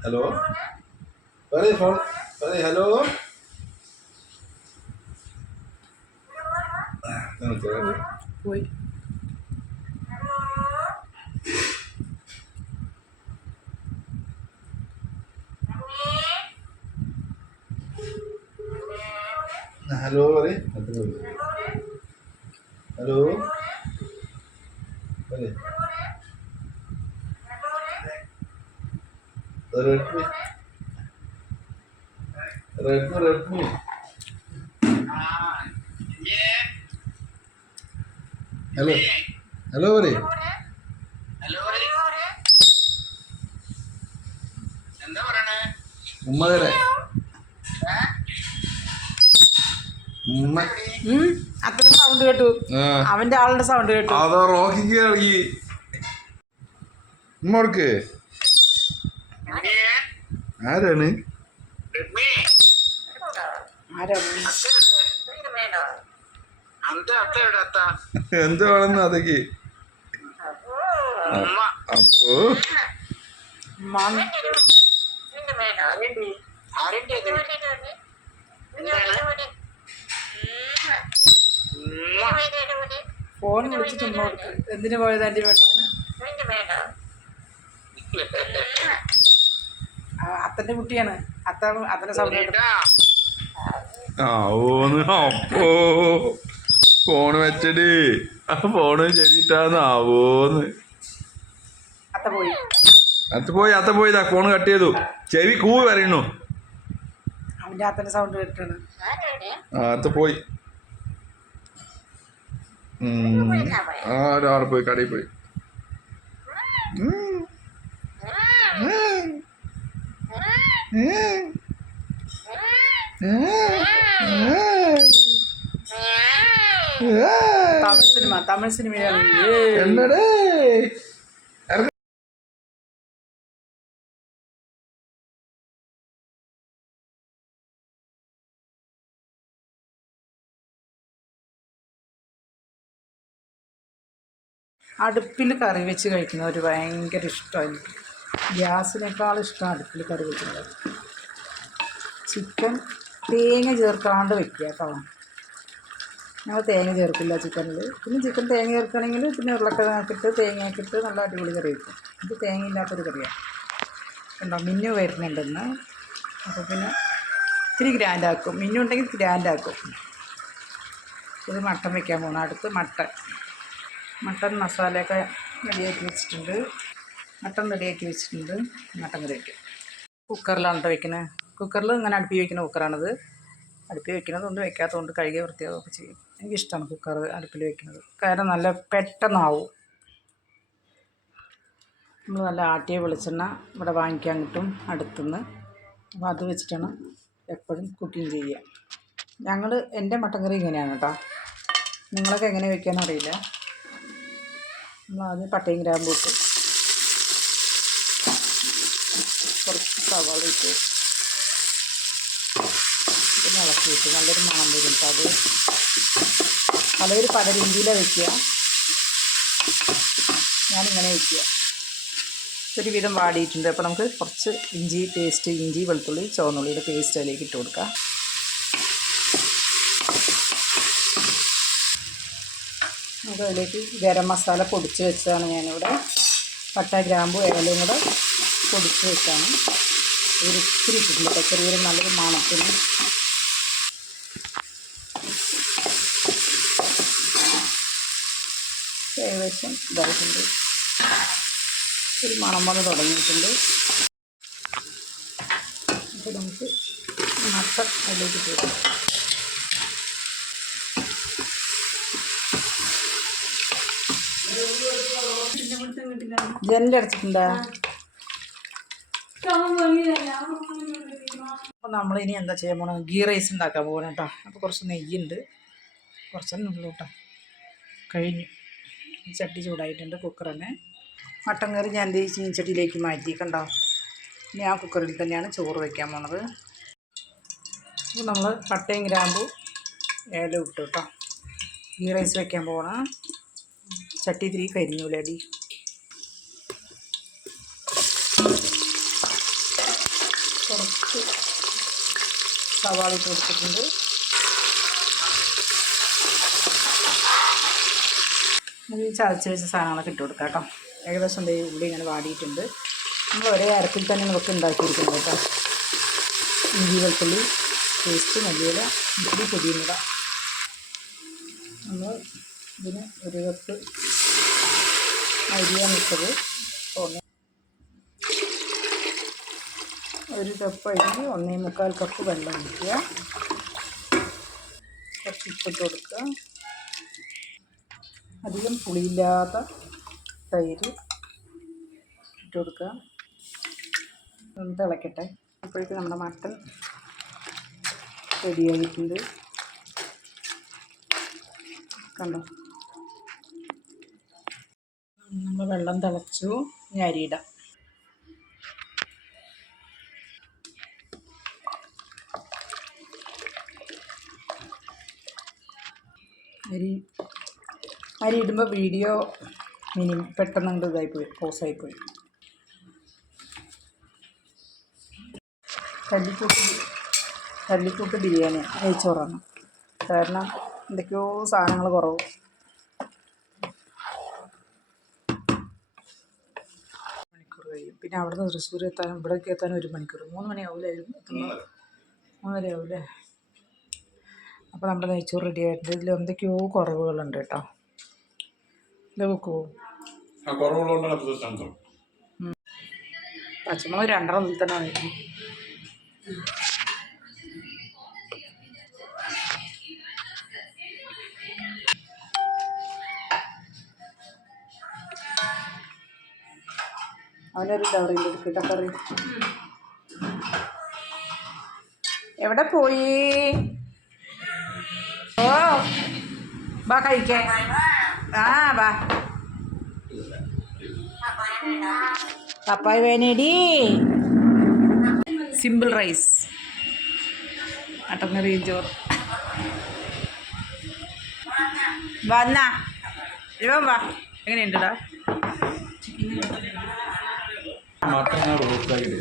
Hello പറയ് phone പറയ് hello ആ, നമുക്ക് പറയാം. പോയി ആ, ഹലോ പറയ് അത് പോയി. ഹലോ പറയ് Redmi Redmi Redmi hello hello പറയ് ഹലോ എന്താ പറയണേ? ഉമ്മ. തരാം അത്രയും സൗണ്ട് കേട്ടു. അവന്റെ ആളുടെ സൗണ്ട് കേട്ടു. അതോ റോക്കിക്ക് ഇറങ്ങി. ഉമ്മ കൊടുക്ക് ആരാണ്? എന്ത് വേണമെന്ന് അതൊക്കെ? അപ്പോ. ഫോൺ വിളിച്ചിട്ട് എന്തിനു പോയത് വേണ്ട? പെണ്ണേന്ന് അത്തന്റെ കുട്ടിയാണ്. അത്ത അത്തന്റെ സൗണ്ട് കേട്ടു. ഓന്ന് അപ്പോ. ഫോണ് വെച്ചടി. ആ ഫോണ് ശരിട്ടാന്നാവോന്ന് അത്ത പോയി. അത്ത പോയി അത്ത പോയി ഫോൺ കട്ട് ചെയ്തു. ചെവി കൂ പറയുന്നു. അവന്റെ അത്തന്റെ സൗണ്ട് കേട്ടാണ്. അത്ത പോയി. ആ ഒരാൾ പോയി കടയിൽ പോയി. ഉം. തമിഴ് സിനിമ തമിഴ് സിനിമയാണ് ഏ. എന്നടേ അടുപ്പിൽ കറി വെച്ച് കഴിക്കുന്ന ഒരു ഭയങ്കര ഇഷ്ടമാണ് എനിക്ക് ഗ്യാസിനേക്കാൾ ഇഷ്ടം അടുപ്പിൽ കറി വെക്കുന്നത്. ചിക്കൻ തേങ്ങ ചേർക്കാണ്ട് വെക്കുക കേട്ടോ. ഞങ്ങൾ തേങ്ങ ചേർക്കില്ല ചിക്കനിൽ. പിന്നെ ചിക്കൻ തേങ്ങ ചേർക്കുകയാണെങ്കിൽ പിന്നെ ഉരുളക്കിഴങ്ങൊക്കെ ഇട്ട് തേങ്ങയൊക്കെ ഇട്ട് നല്ല അടിപൊളി കറി വെക്കും. ഇത് തേങ്ങ ഇല്ലാത്തൊരു കറിയാണ്. ഉണ്ടോ മിന്നു വരുന്നുണ്ടെന്ന്. അപ്പോൾ പിന്നെ ഇത്തിരി ഗ്രാൻഡാക്കും. മിന്നു ഉണ്ടെങ്കിൽ ഗ്രാൻഡാക്കും. ഇത് മട്ടൻ വെക്കാൻ പോകണം അടുത്ത് മട്ടൻ. മട്ടൻ മസാലയൊക്കെ റെഡിയാക്കി വെച്ചിട്ടുണ്ട്. മട്ടൻ റെഡിയാക്കി വെച്ചിട്ടുണ്ട്. മട്ടൻ കറി കുക്കറിലാണ് കേട്ടോ കുക്കറിൽ ഇങ്ങനെ അടുപ്പി വയ്ക്കുന്ന കുക്കറാണിത്. അടുപ്പി വെക്കുന്നതുകൊണ്ട് വെക്കാത്തതുകൊണ്ട് കഴുകി വൃത്തിയാകുകയൊക്കെ ചെയ്യും. എനിക്കിഷ്ടമാണ് കുക്കർ അടുപ്പിൽ വയ്ക്കുന്നത് കാരണം നല്ല പെട്ടെന്നാവും. നമ്മൾ നല്ല ആട്ടിയ വെളിച്ചെണ്ണ ഇവിടെ വാങ്ങിക്കാൻ കിട്ടും അടുത്തുനിന്ന് അപ്പോൾ അത് വെച്ചിട്ടാണ് എപ്പോഴും കുക്കിംഗ് ചെയ്യുക. ഞങ്ങൾ എന്റെ മട്ടൻ കറി ഇങ്ങനെയാണ് കേട്ടോ നിങ്ങളൊക്കെ എങ്ങനെ വയ്ക്കാമെന്ന് അറിയില്ല. നമ്മൾ ആദ്യം പട്ടയും ഗ്രാമ്പും ഇട്ട് കുറച്ച് സവാള ഇട്ട് പിന്നെ ഇളക്കി ഇട്ട് നല്ലൊരു മണം വരും അത്. നല്ലൊരു പല വയ്ക്കുക ഞാനിങ്ങനെ വയ്ക്കുക ഒരുവിധം വാടിയിട്ടുണ്ട്. അപ്പോൾ നമുക്ക് കുറച്ച് ഇഞ്ചി പേസ്റ്റ് ഇഞ്ചി വെളുത്തുള്ളി ചുവന്നുള്ളിയുടെ പേസ്റ്റ് അതിലേക്ക് ഇട്ട് കൊടുക്കുക നമുക്ക് അതിലേക്ക് ഗരം മസാല പൊടിച്ച് വെച്ചതാണ് ഞാനിവിടെ. പട്ട ഗ്രാമ്പു ഏലയും കൂടെ പൊടിച്ച് വെച്ചാണ്. ഒരു ഇത്തിരി ഇട്ടിട്ടുണ്ട് ചെറിയൊരു നല്ലൊരു മണത്തിന്. ഏകദേശം ഇതായിട്ടുണ്ട്. ഒരു മണം വന്ന് തുടങ്ങിയിട്ടുണ്ട്. അപ്പോൾ നമുക്ക് മട്ട അതിലേക്ക് പോകാം ജനലടച്ചിട്ടുണ്ടോ അപ്പോൾ ഇനി എന്താ ചെയ്യാൻ പോകണം ഗീ റൈസ് ഉണ്ടാക്കാൻ പോകണം കേട്ടോ. അപ്പോൾ കുറച്ച് നെയ്യുണ്ട്. കുറച്ചൊന്നും ഉള്ളൂ കേട്ടോ. കഴിഞ്ഞു. ചട്ടി ചൂടായിട്ടുണ്ട് കുക്കർ തന്നെ. മട്ടൻ കറി ഞാൻ എന്ത് ചീനച്ചട്ടിയിലേക്ക് മാറ്റി കണ്ടോ ഇനി ആ കുക്കറിൽ തന്നെയാണ് ചോറ് വയ്ക്കാൻ പോണത്. അപ്പോൾ നമ്മൾ പട്ടയും ഗ്രാമ്പു ഏലം ഇട്ടു കേട്ടോ. ഗീ റൈസ് വയ്ക്കാൻ പോകണം ചട്ടി തിരി കരിഞ്ഞൂലടി കുറച്ച് സവാള ഇട്ട് കൊടുത്തിട്ടുണ്ട്. ചതച്ച് വെച്ച സാധനങ്ങളൊക്കെ ഇട്ട് കൊടുക്കാം കേട്ടോ. ഏകദേശം ദൈവം ഉള്ളി ഇങ്ങനെ വാടിയിട്ടുണ്ട്. നമ്മൾ ഒരേ അരപ്പിൽ തന്നെ നമുക്ക് ഉണ്ടാക്കിയിരിക്കുന്നത് കേട്ടോ. ഇഞ്ചി വെളുത്തുള്ളി പേസ്റ്റ് മല്ലിയില ഇത്തിരി പുതിയനിട നമ്മൾ ഇതിന് ഒരു കപ്പ് അരിയാണ് ഇട്ടത്. ഒന്ന് ഒരു കപ്പ് അരി ഒന്നേ മുക്കാൽ കപ്പ് വെള്ളം ഒഴിക്കുക. കുറച്ച് ഉപ്പിട്ട് കൊടുക്കുക. അധികം പുളിയില്ലാത്ത തൈര് ഇട്ട് കൊടുക്കുക. ഒന്ന് തിളക്കട്ടെ. അപ്പോഴേക്കും നമ്മുടെ മട്ടൻ റെഡിയായിട്ടുണ്ട് കണ്ടോ? നമ്മൾ വെള്ളം തിളച്ചു. ഇനി അരിയിടാം അരി അരി ഇടുമ്പോൾ വീഡിയോ മിനി പെട്ടെന്ന് ഇതായിപ്പോയി പോസായിപ്പോയി കല്ലിക്കൂട്ട് കല്ലിക്കൂട്ട് ബിരിയാണി നെയ്ച്ചോറാണ്. കാരണം എന്തൊക്കെയോ സാധനങ്ങൾ കുറവ്. മണിക്കൂർ കഴിയും. പിന്നെ അവിടുന്ന് തൃശ്ശൂർ എത്താനും ഇവിടേക്ക് എത്താനും ഒരു മണിക്കൂർ. മൂന്ന് മണിയാവില്ലേ എത്തുന്നത് മൂന്നര ആവില്ലേ അപ്പോൾ നമ്മുടെ നെയ്ച്ചോറ് റെഡി ആയിട്ടുണ്ട്. ഇതിൽ എന്തൊക്കെയോ കുറവുകളുണ്ട് കേട്ടോ. ഇത് സംഭവം പച്ചമുളക് രണ്ടെണ്ണം ഇതിൽ തന്നെ വയ്ക്കും അവനൊരു ഡവറിയിൽ എടുക്കട്ടെ കറി. എവിടെ പോയി? ഓ വാ കഴിക്കാൻ ആ വാ പപ്പായ വേനേടി സിമ്പിൾ റൈസ് അട്ടങ്ങറിയും ചോറ് വന്ന ഇവൻ വാ എങ്ങനെയുണ്ടടാ മട്ടൻ റോസ്റ്റാക്കി